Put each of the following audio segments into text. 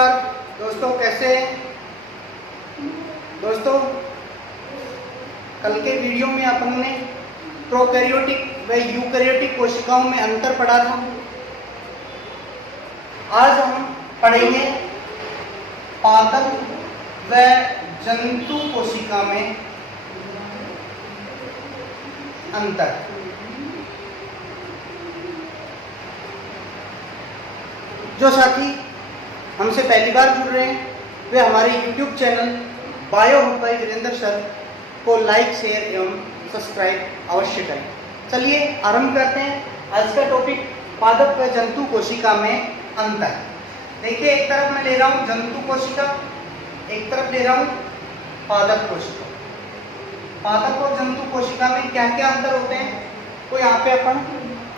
नमस्कार दोस्तों, कैसे हैं दोस्तों। कल के वीडियो में अपन ने प्रोकैरियोटिक व यूकैरियोटिक कोशिकाओं में अंतर पढ़ा था। आज हम पढ़ेंगे पादप व जंतु कोशिका में अंतर। जो साथी हमसे पहली बार जुड़ रहे हैं वे हमारे YouTube channel bio hood by Virendra sir को लाइक, शेयर एवं सब्सक्राइब अवश्य करें। चलिए आरंभ करते हैं। आज का टॉपिक पादप व जंतु कोशिका में अंतर। देखिए, एक तरफ मैं ले रहा हूँ जंतु कोशिका, एक तरफ ले रहा हूँ पादप कोशिका। पादप और जंतु कोशिका में क्या क्या अंतर होते हैं वो यहाँ पे अपन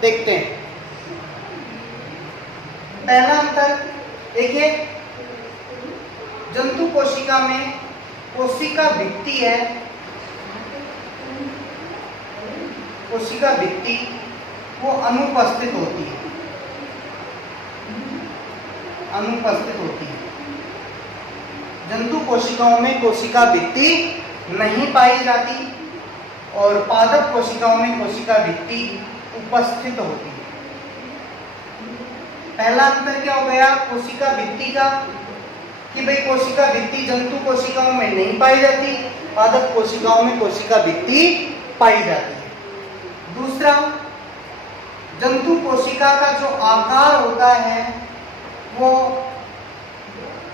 देखते हैं। पहला अंतर देखिए, जंतु कोशिका में कोशिका भित्ति है, कोशिका भित्ति वो अनुपस्थित होती है, अनुपस्थित होती है। जंतु कोशिकाओं में कोशिका भित्ति नहीं पाई जाती और पादप कोशिकाओं में कोशिका भित्ति उपस्थित होती है। पहला अंतर क्या हो गया कोशिका भित्ति का, कि भाई कोशिका भित्ति जंतु कोशिकाओं में नहीं पाई जाती, पादप कोशिकाओं में कोशिका भित्ति पाई जाती है। दूसरा, जंतु कोशिका का जो आकार होता है वो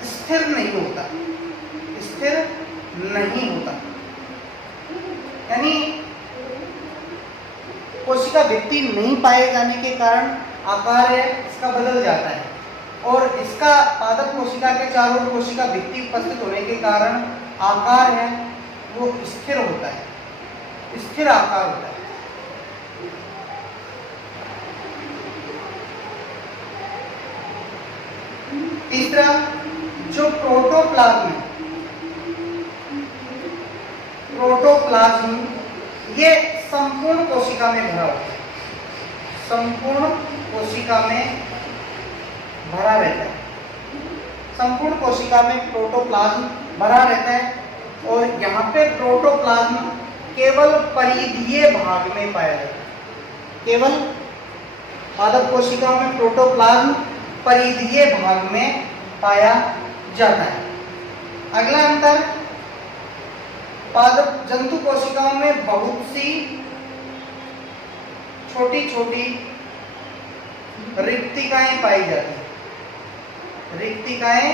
स्थिर नहीं होता, स्थिर नहीं होता, यानी कोशिका भित्ति नहीं पाए जाने के कारण आकार है इसका बदल जाता है, और इसका पादप कोशिका के चारों ओर कोशिका भित्ति उपस्थित होने के कारण आकार है वो स्थिर होता है, स्थिर आकार होता है। तीसरा, जो प्रोटोप्लाज्म है, प्रोटोप्लाज्म ये संपूर्ण कोशिका में भरा होता है, संपूर्ण कोशिका में भरा रहता है। संपूर्ण कोशिका में प्रोटोप्लाज्म भरा रहता है, और यहाँ पे प्रोटोप्लाज्म केवल परिधीय भाग में पाया जाता है। केवल पादप कोशिकाओं में प्रोटोप्लाज्म परिधीय भाग में पाया जाता है। अगला अंतर, पादप जंतु कोशिकाओं में बहुत सी छोटी छोटी रिक्तिकाएं पाई जाती हैं, रिक्तिकाएं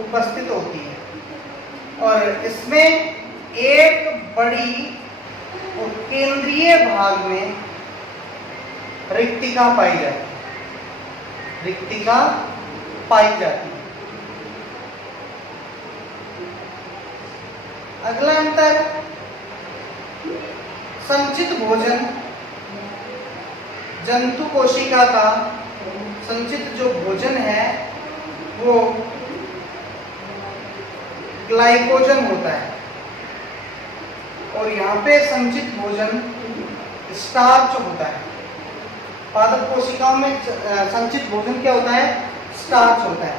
उपस्थित होती हैं, और इसमें एक बड़ी और केंद्रीय भाग में रिक्तिका पाई जाती है, रिक्तिका पाई जाती है। अगला अंतर, संचित भोजन, जंतु कोशिका का संचित जो भोजन है वो ग्लाइकोजन होता है, और यहाँ पे संचित भोजन स्टार्च होता है। पादप कोशिकाओं में संचित भोजन क्या होता है, स्टार्च होता है।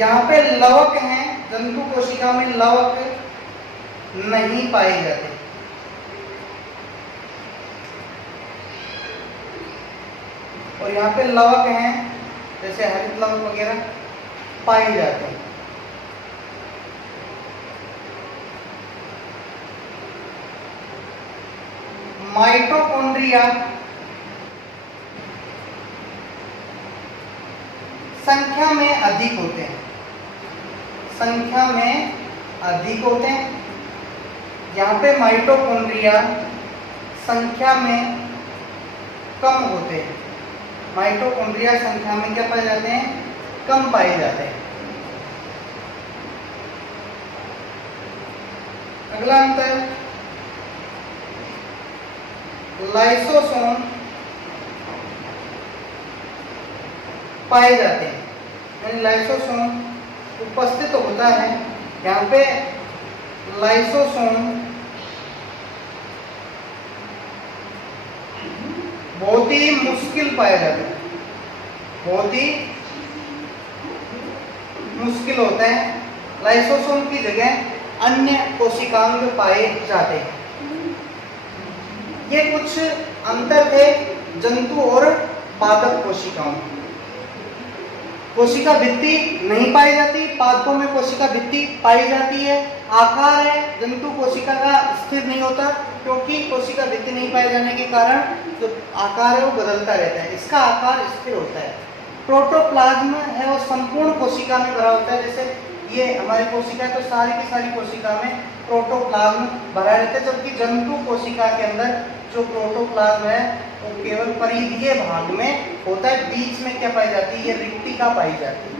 यहाँ पे लवक हैं, जंतु कोशिका में लवक नहीं पाए जाते। और यहाँ पे लवक हैं जैसे हरित लवक वगैरह पाए जाते हैं। माइटोकॉन्ड्रिया संख्या में अधिक होते हैं, संख्या में अधिक होते हैं। यहाँ पे माइटोकॉन्ड्रिया संख्या में कम होते हैं। माइटोकॉन्ड्रिया संख्या में क्या पाए जाते हैं, कम पाए जाते हैं। अगला अंतर, लाइसोसोम पाए जाते हैं, यानी लाइसोसोम उपस्थित होता है। यहाँ पे लाइसोसोम बहुत ही मुश्किल पाया जाता है, बहुत ही मुश्किल होता है। लाइसोसोम की जगह अन्य कोशिकांग पाए जाते हैं। ये कुछ अंतर थे जंतु और पादप कोशिकाओं। कोशिका भित्ति नहीं पाई जाती, पादपों में कोशिका भित्ति पाई जाती है। आकार है जंतु कोशिका का स्थिर नहीं होता, क्योंकि कोशिका भित्ति नहीं पाए जाने के कारण जो आकार है वो बदलता रहता है, इसका आकार स्थिर होता है। प्रोटोप्लाज्म है वो संपूर्ण कोशिका में भरा होता है। जैसे ये हमारी कोशिका है तो सारी की सारी कोशिका में प्रोटोप्लाज्म भरा रहता है, जबकि जंतु कोशिका के अंदर जो प्रोटोप्लाज्म है वो केवल परिधीय भाग में होता है। बीच में क्या पाई जाती है? ये रिक्तिका पाई जाती है।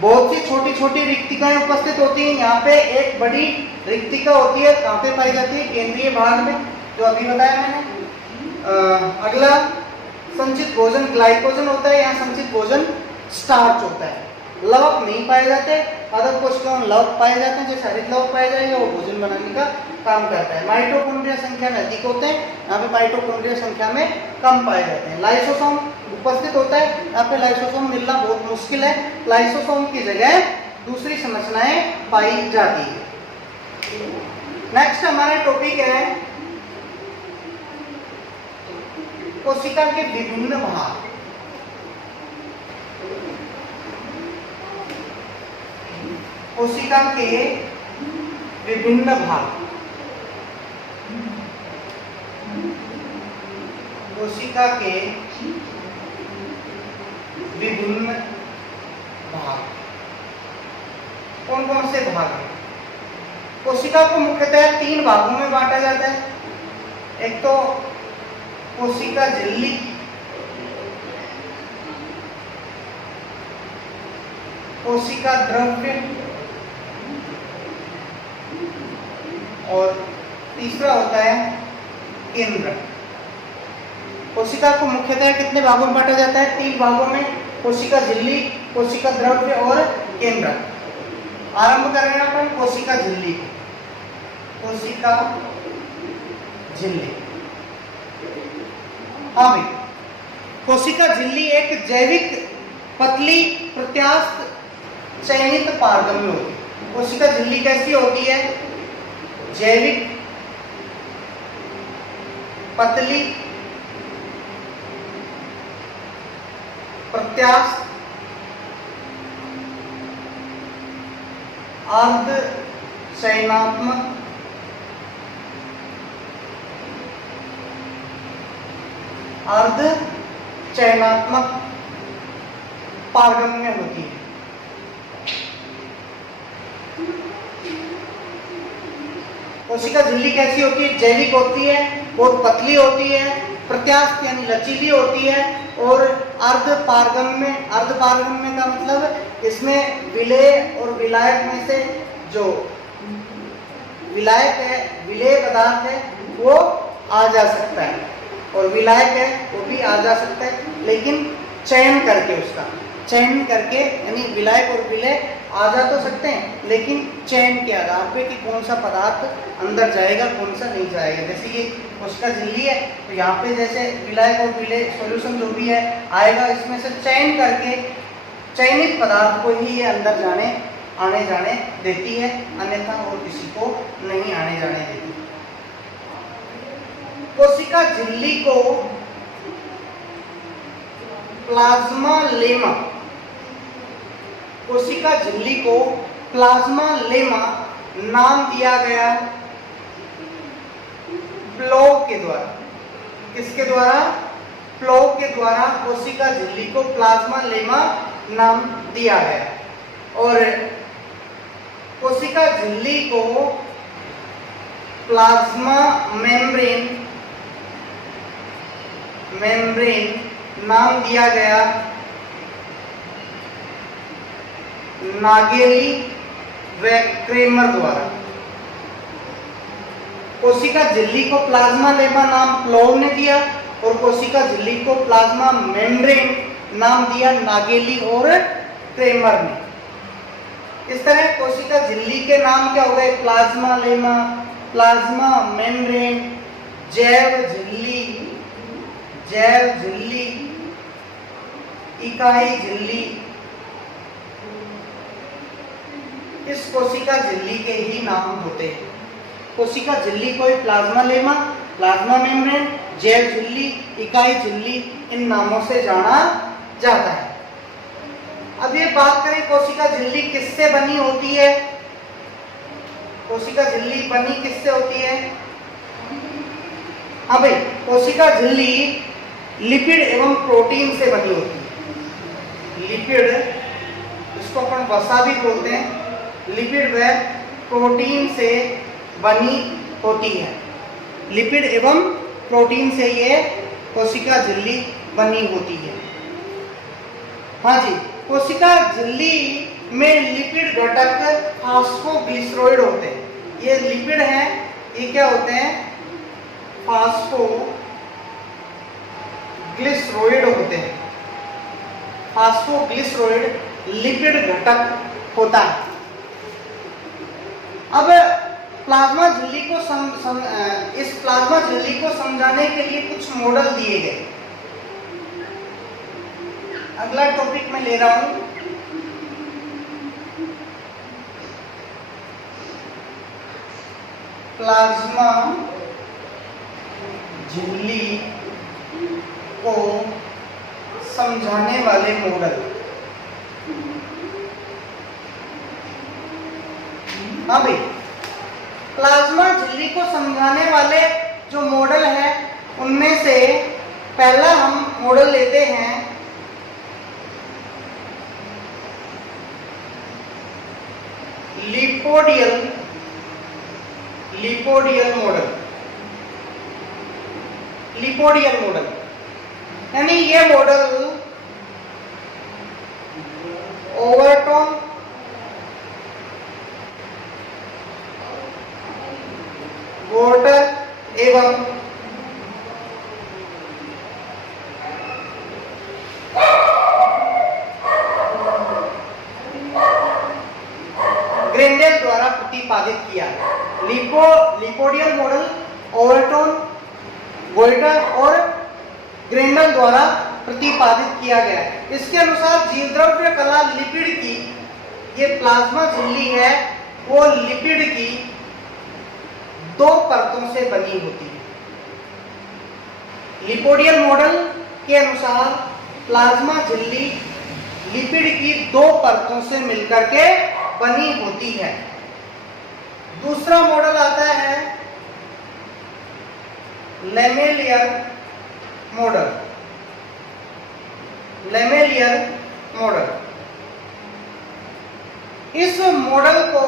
बहुत सी छोटी छोटी रिक्तिकाएं उपस्थित होती हैं। यहाँ पे एक बड़ी रिक्तिका होती है, कहाँ पे पाई जाती है? केंद्रीय भाग में, जो अभी बताया मैंने। अगला संचित भोजन ग्लाइकोजन होता है, यहाँ संचित भोजन स्टार्च होता है। लवक नहीं पाए जाते, पादप कोशिकाओं में लवक पाए जाते हैं। जैसे हरित लवक पाया जाएगा वो भोजन बनाने का काम करता है। माइटोकॉन्ड्रिया संख्या में अधिक होते हैं, यहाँ पे माइटोकॉन्ड्रिया संख्या में कम पाए जाते हैं। लाइसोसोम उपस्थित होता है, यहाँ पे लाइसोसोम मिलना बहुत मुश्किल है। लाइसोसोम की जगह दूसरी संरचनाएं पाई जाती है। नेक्स्ट हमारा टॉपिक है कोशिका के विभिन्न भाग। कोशिका के विभिन्न भाग। कोशिका के विभिन्न भाग कौन कौन से भाग हैं? कोशिका को मुख्यतः 3 भागों में बांटा जाता है। एक तो कोशिका झिल्ली, कोशिका द्रव्य और तीसरा होता है केंद्र। कोशिका को मुख्यतः कितने भागों में बांटा जाता है? 3 भागों में, कोशिका झिल्ली, कोशिका द्रव्य और केंद्र। आरंभ करेंगे अपन कोशिका झिल्ली। कोशिका झिल्ली, हाँ भाई, कोशिका झिल्ली एक जैविक पतली प्रत्यास्थ चयनित पारगम्य होती है। कोशिका झिल्ली कैसी होती है? जैविक पतली प्रत्यास्थ अर्ध चयनात्मक पारगम्य होती है। कोशिका झिल्ली कैसी होती है? जैविक होती है, बहुत पतली होती है, प्रत्यास्थ यानी लचीली होती है और अर्ध पारगम्य। अर्ध पारगम्य का मतलब इसमें विलेय और विलायक में से जो विलायक है, विलेय पदार्थ है, वो आ जा सकता है और विलायक है वो भी आ जा सकता है, लेकिन चयन करके, उसका चयन करके, यानी विलायक और विलेय आ जा तो सकते हैं लेकिन चयन के आधार पे कि कौन सा पदार्थ अंदर जाएगा कौन सा नहीं जाएगा। जैसे ये कोशिका झिल्ली है तो यहाँ पे जैसे विलायक और विलेय सॉल्यूशन जो भी है आएगा, इसमें से चयन करके चयनित पदार्थ को ही ये अंदर आने जाने देती है, अन्यथा और किसी को नहीं आने जाने देती। कोशिका झिल्ली को प्लाज्मा लेमा, कोशिका झिल्ली को प्लाज्मा लेमा नाम दिया गया प्लोव के द्वारा। किसके द्वारा? प्लोव के द्वारा कोशिका झिल्ली को प्लाज्मा लेमा नाम दिया गया। और कोशिका झिल्ली को प्लाज्मा मेम्ब्रेन नाम दिया गया नागेली व क्रेमर द्वारा। कोशिका झिल्ली को प्लाज्मा लेमा नाम प्लोव ने दिया और कोशिका झिल्ली को प्लाज्मा मेम्ब्रेन नाम दिया नागेली और क्रेमर ने। इस तरह कोशिका झिल्ली के नाम क्या हो गए? प्लाज्मा लेमा, प्लाज्मा मेम्ब्रेन, जैव झिल्ली, जैव झिल्ली, इकाई झिल्ली, इस कोशिका झिल्ली के ही नाम होते हैं। कोशिका झिल्ली को प्लाज्मा लेमा, प्लाज्मा मेम्ब्रेन, जैव झिल्ली, इकाई झिल्ली, इन नामों से जाना जाता है। अब ये बात करें कोशिका झिल्ली किससे बनी होती है। कोशिका झिल्ली बनी किससे होती है? हाँ भाई, कोशिका झिल्ली लिपिड एवं प्रोटीन से बनी होती है। लिपिड, इसको अपन वसा भी बोलते हैं, लिपिड व प्रोटीन से बनी होती है। लिपिड एवं प्रोटीन से ये कोशिका झिल्ली बनी होती है। हाँ जी, कोशिका झिल्ली में लिपिड घटक फास्फोग्लिसराइड होते हैं। ये लिपिड हैं, ये क्या होते हैं? फास्फोग्लिसराइड होते हैं। फास्फोग्लिसराइड लिपिड घटक होता है। अब प्लाज्मा झिल्ली को इस प्लाज्मा झिल्ली को समझाने के लिए कुछ मॉडल दिए गए। अगला टॉपिक मैं ले रहा हूं, प्लाज्मा झिल्ली को समझाने वाले मॉडल। हाँ भाई, प्लाज्मा झिल्ली को समझाने वाले जो मॉडल है उनमें से पहला हम मॉडल लेते हैं लिपोडियल मॉडल। लिपोडियल मॉडल यानी ये मॉडल ओवरटोन, वॉटर एवं ग्रेंडेल द्वारा प्रतिपादित किया। लिपोडियल मॉडल ओवरटोन, वॉल्टर और ग्रेंडेल द्वारा प्रतिपादित किया गया। इसके अनुसार जीवद्रव्य कला लिपिड की, ये प्लाज्मा झिल्ली है वो लिपिड की दो परतों से बनी होती है। लिपोडियल मॉडल के अनुसार प्लाज्मा झिल्ली लिपिड की दो परतों से मिलकर के बनी होती है। दूसरा मॉडल आता है लैमेलियर मॉडल। लैमेलियर मॉडल, इस मॉडल को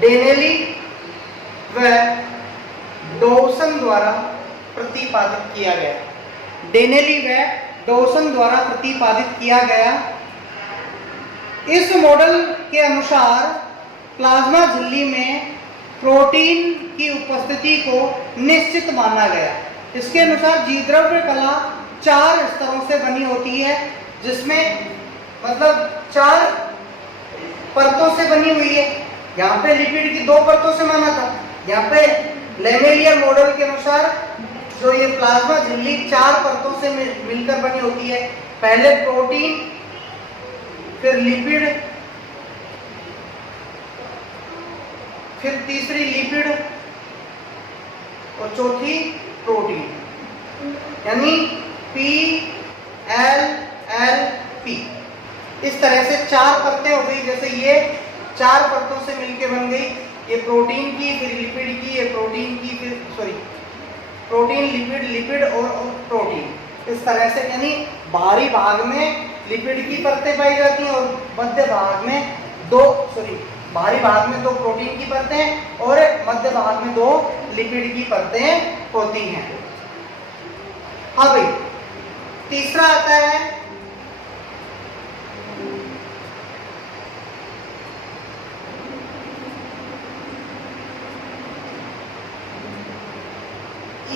डेनेली व डॉसन द्वारा प्रतिपादित किया गया। डेनेली व डॉसन द्वारा प्रतिपादित किया गया। इस मॉडल के अनुसार प्लाज्मा झिल्ली में प्रोटीन की उपस्थिति को निश्चित माना गया। इसके अनुसार जीवद्रव्य कला 4 स्तरों से बनी होती है, जिसमें मतलब 4 परतों से बनी हुई है। यहाँ पे लिपिड की 2 परतों से माना था, यहाँ पे लैमेलियर मॉडल के अनुसार जो ये प्लाज्मा झिल्ली 4 परतों से मिलकर बनी होती है। पहले प्रोटीन, फिर लिपिड, फिर तीसरी लिपिड और चौथी प्रोटीन, यानी PLLP। इस तरह से 4 परतें हो गई। जैसे ये 4 परतों से मिलके बन गई, ये प्रोटीन की, फिर लिपिड की, ये प्रोटीन की, फिर प्रोटीन, लिपिड, लिपिड और प्रोटीन। इस तरह से यानी बाहरी भाग में लिपिड की परतें पाई जाती हैं और मध्य भाग में बाहरी भाग में 2 प्रोटीन की परतें और मध्य भाग में 2 लिपिड की परतें होती हैं। हाँ भाई, तीसरा आता है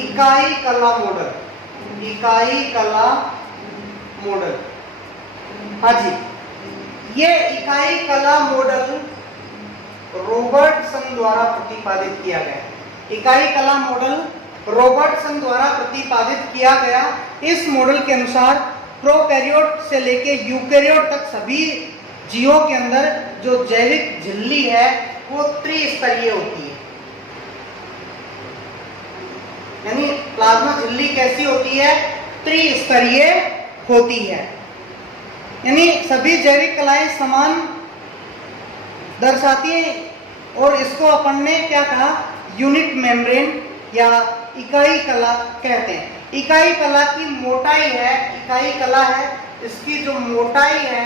इकाई कला मॉडल। इकाई कला मॉडल, हाँ जी, ये इकाई कला मॉडल रॉबर्टसन द्वारा प्रतिपादित किया गया। इकाई कला मॉडल रॉबर्टसन द्वारा प्रतिपादित किया गया। इस मॉडल के अनुसार प्रोकैरियोट से लेके यूकैरियोट तक सभी जीवों के अंदर जो जैविक झिल्ली है वो त्रिस्तरीय होती है। यानी प्लाज्मा झिल्ली कैसी होती है? त्रिस्तरीय होती है। यानी सभी जैविक कलाएं समान दर्शाती है। और इसको अपन ने क्या कहा? यूनिट मेम्ब्रेन या इकाई कला कहते हैं। इकाई कला की मोटाई है, इकाई कला है, इसकी जो मोटाई है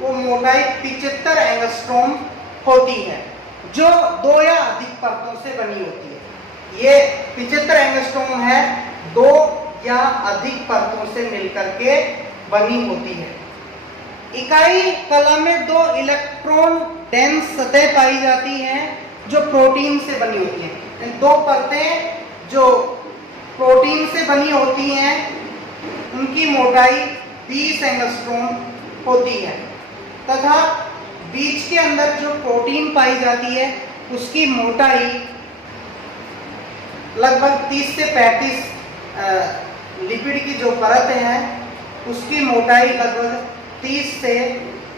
वो मोटाई 75 एंगस्ट्रॉम होती है, जो 2 या अधिक परतों से बनी होती है। ये 75 एंगस्ट्रॉम है, 2 या अधिक परतों से मिलकर के बनी होती है। इकाई कला में 2 इलेक्ट्रॉन डेंस सतह पाई जाती हैं जो प्रोटीन से बनी होती हैं। 2 परतें जो प्रोटीन से बनी होती हैं उनकी मोटाई 20 एंगस्ट्रॉम होती है तथा बीच के अंदर जो प्रोटीन पाई जाती है उसकी मोटाई लगभग 30 से 35 लिपिड की जो परत है उसकी मोटाई लगभग 30 से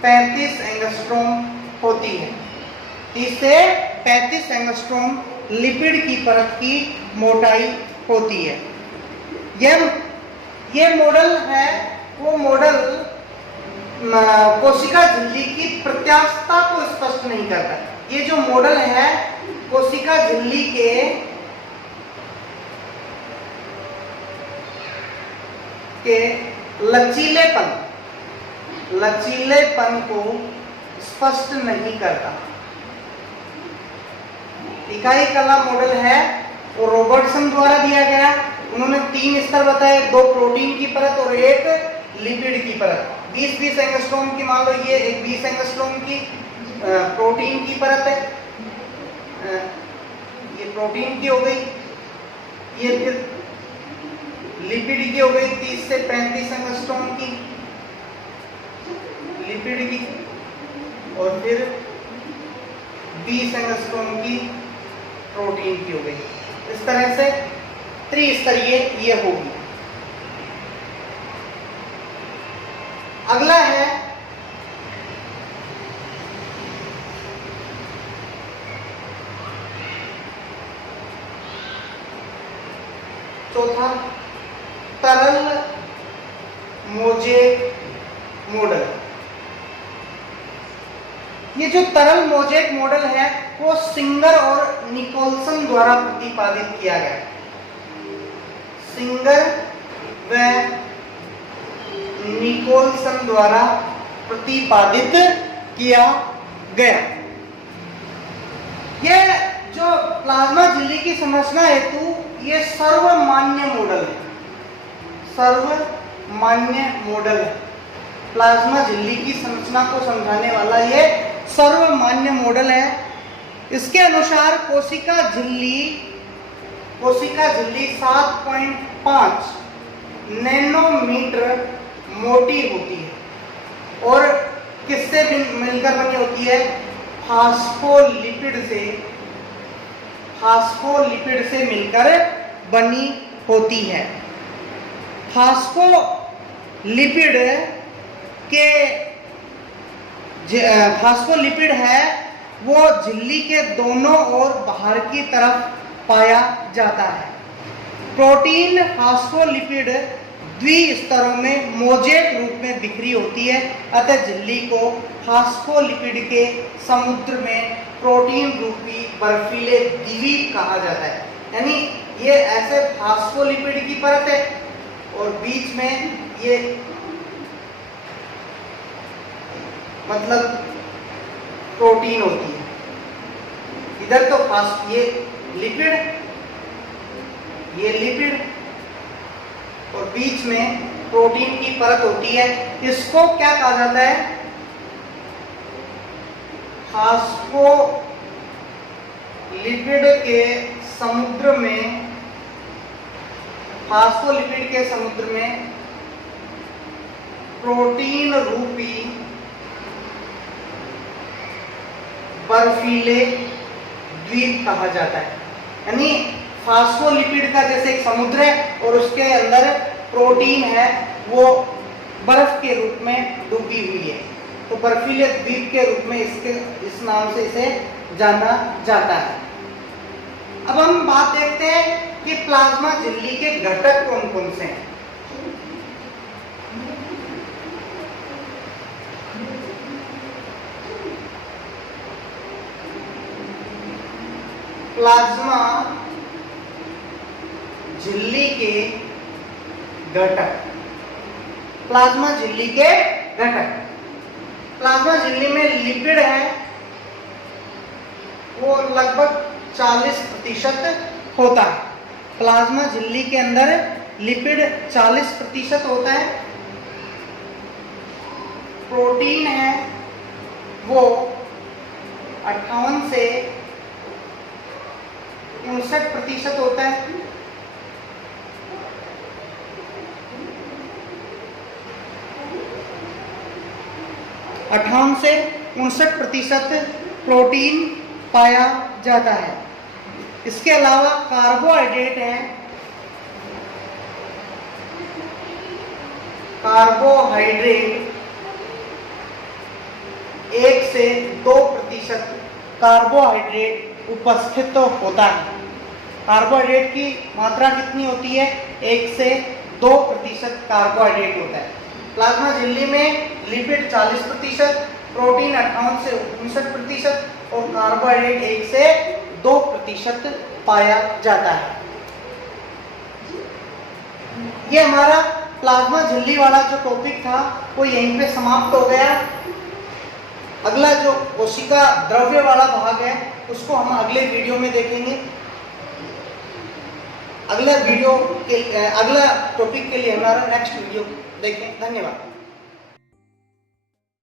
35 एंगस्ट्रॉम होती है। 30 से 35 एंगस्ट्रॉम लिपिड की परत की मोटाई होती है। यह मॉडल है, वो मॉडल कोशिका झिल्ली की प्रत्यास्थता को स्पष्ट नहीं करता। ये जो मॉडल है कोशिका झिल्ली के लचीलेपन को स्पष्ट नहीं करता। इकाई कला मॉडल है वो रॉबर्टसन द्वारा दिया गया। उन्होंने 3 स्तर बताए, 2 प्रोटीन की परत और 1 लिपिड की परत। 20-20 एंगस्ट्रॉम की, मान लो ये एक 20 एंगस्ट्रॉम की प्रोटीन की परत है, ये प्रोटीन की हो गई, ये फिर लिपिड की हो गई 30 से 35 एंगस्ट्रॉम की लिपिड की, और फिर 20 एंगस्ट्रॉम की प्रोटीन की हो गई। इस तरह से त्रिस्तरीय ये होगी। अगला है चौथा, तरल मोज़ेक मॉडल। ये जो तरल मोज़ेक मॉडल है वो सिंगर और निकोलसन द्वारा प्रतिपादित किया गया। सिंगर व निकोलसन द्वारा प्रतिपादित किया गया। यह जो प्लाज्मा झिल्ली की संरचना हेतु ये सर्वमान्य मॉडल है, सर्वमान्य मॉडल है। प्लाज्मा झिल्ली की संरचना को समझाने वाला ये सर्वमान्य मॉडल है। इसके अनुसार कोशिका झिल्ली 7.5 नैनोमीटर मोटी होती है और किससे मिलकर बनी होती है? फास्फोलिपिड से मिलकर बनी होती है। फास्फोलिपिड है वो झिल्ली के दोनों ओर बाहर की तरफ पाया जाता है। प्रोटीन फास्फोलिपिड द्विस्तरों में मोज़ेक रूप में बिखरी होती है, अतः झिल्ली को फास्फोलिपिड के समुद्र में प्रोटीन रूपी बर्फीले द्वीप कहा जाता है। यानी ये ऐसे फास्फोलिपिड की परत है और बीच में ये मतलब प्रोटीन होती है। इधर तो ये लिपिड और बीच में प्रोटीन की परत होती है। इसको क्या कहा जाता है? फास्फोलिपिड के समुद्र में प्रोटीन रूपी बर्फीले द्वीप कहा जाता है। यानी फास्फोलिपिड का जैसे एक समुद्र है और उसके अंदर प्रोटीन है, वो बर्फ के रूप में डूबी हुई है, तो बर्फीले द्वीप के रूप में इस नाम से इसे जाना जाता है। अब हम बात देखते हैं कि प्लाज्मा झिल्ली के घटक कौन कौन से हैं। प्लाज्मा झिल्ली के घटक, प्लाज्मा झिल्ली के घटक। प्लाज्मा झिल्ली में लिपिड है, वो लगभग 40% होता है। प्लाज्मा झिल्ली के अंदर लिपिड 40% होता है। प्रोटीन है वो 58 से 59% होता है। से 59% प्रोटीन पाया जाता है। इसके अलावा कार्बोहाइड्रेट है, कार्बोहाइड्रेट 1 से 2% कार्बोहाइड्रेट उपस्थित होता है। कार्बोहाइड्रेट की मात्रा कितनी होती है? 1 से 2% कार्बोहाइड्रेट होता है। प्लाज्मा झिल्ली में लिपिड 40%, प्रोटीन 58 से 59% और कार्बोहाइड्रेट 1 से 2% पाया जाता है। ये हमारा प्लाज्मा झिल्ली वाला जो टॉपिक था वो यहीं पे समाप्त हो गया। अगला जो कोशिका द्रव्य वाला भाग है उसको हम अगले वीडियो में देखेंगे। अगला टॉपिक के लिए हमारा नेक्स्ट वीडियो देखें। धन्यवाद।